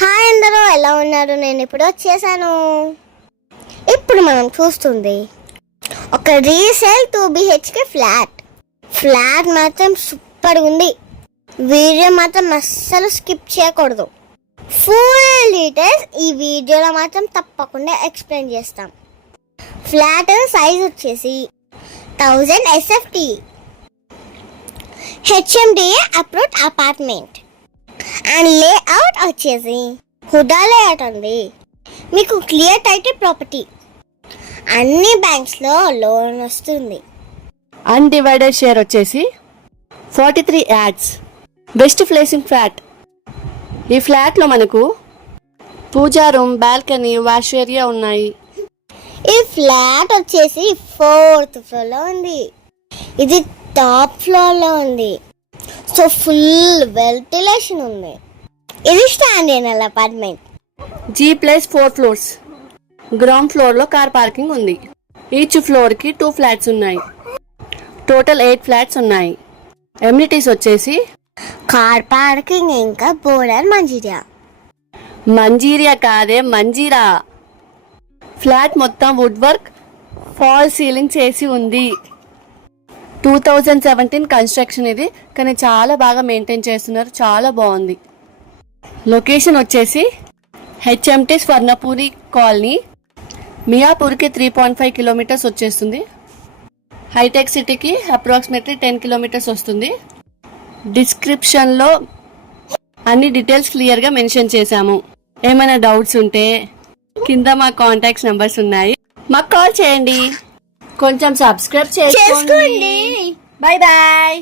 Hi అందరూ, ఎలా ఉన్నారు? నేను ఇప్పుడు వచ్చేసాను. ఇప్పుడు మనం చూస్తుంది ఒక రీసేల్ 2 BHK ఫ్లాట్ మాత్రం సూపర్ ఉంది. వీడియో మాత్రం అస్సలు స్కిప్ చేయకూడదు. ఫుల్ డీటెయిల్స్ ఈ వీడియోలో మాత్రం తప్పకుండా ఎక్స్ప్లెయిన్ చేస్తాం. ఫ్లాట్ సైజ్ వచ్చేసి 1000 SFT, HMDA approved apartment and layout వచ్చేసి హుడా లేఅవుట్ అండి. మీకు క్లియర్ టైటిల్ ప్రాపర్టీ, అన్ని బ్యాంక్స్లో లోన్ వస్తుంది. అన్డివైడెడ్ షేర్ వచ్చేసి 43 యాడ్స్. Best placing flat. ఈ ఫ్లాట్లో మనకు పూజా రూమ్, బాల్కనీ, వాష్ ఏరియా ఉన్నాయి. ఈ ఫ్లాట్ వచ్చేసి 4th ఫ్లోర్లో ఉంది. ఇది టాప్ ఫ్లోర్లో ఉంది. సో ఫుల్ వెంటిలేషన్ ఉంది. ఇది standard apartment. G+4 floors. Ground ఫ్లోర్లో కార్ పార్కింగ్ ఉంది. ఈచ్ ఫ్లోర్కి 2 ఫ్లాట్స్ ఉన్నాయి. టోటల్ 8 ఫ్లాట్స్ ఉన్నాయి. ఎమ్యూనిటీస్ వచ్చేసి కార్ పార్కింగ్, ఇంకా బోర్డర్ మంజీరియా కాదే, మంజీరా. ఫ్లాట్ మొత్తం వుడ్ వర్క్, ఫాల్ సీలింగ్ చేసి ఉంది. 2017 కన్స్ట్రక్షన్ ఇది, కానీ చాలా బాగా మెయింటైన్ చేస్తున్నారు. చాలా బాగుంది. లొకేషన్ వచ్చేసి HMT స్వర్ణపూరి కాలనీ, మియాపూర్కి 3.5 కిలోమీటర్స్ వచ్చేస్తుంది. హైటెక్ సిటీకి అప్రాక్సిమేట్లీ 10 కిలోమీటర్స్ వస్తుంది. డిస్క్రిప్షన్లో అన్ని డీటెయిల్స్ క్లియర్గా మెన్షన్ చేశాము. ఏమైనా డౌట్స్ ఉంటే కింద మా కాంటాక్ట్స్ నెంబర్స్ ఉన్నాయి, మాకు కాల్ చేయండి. కొంచెం సబ్స్క్రైబ్ చేసుకోండి. Bye bye.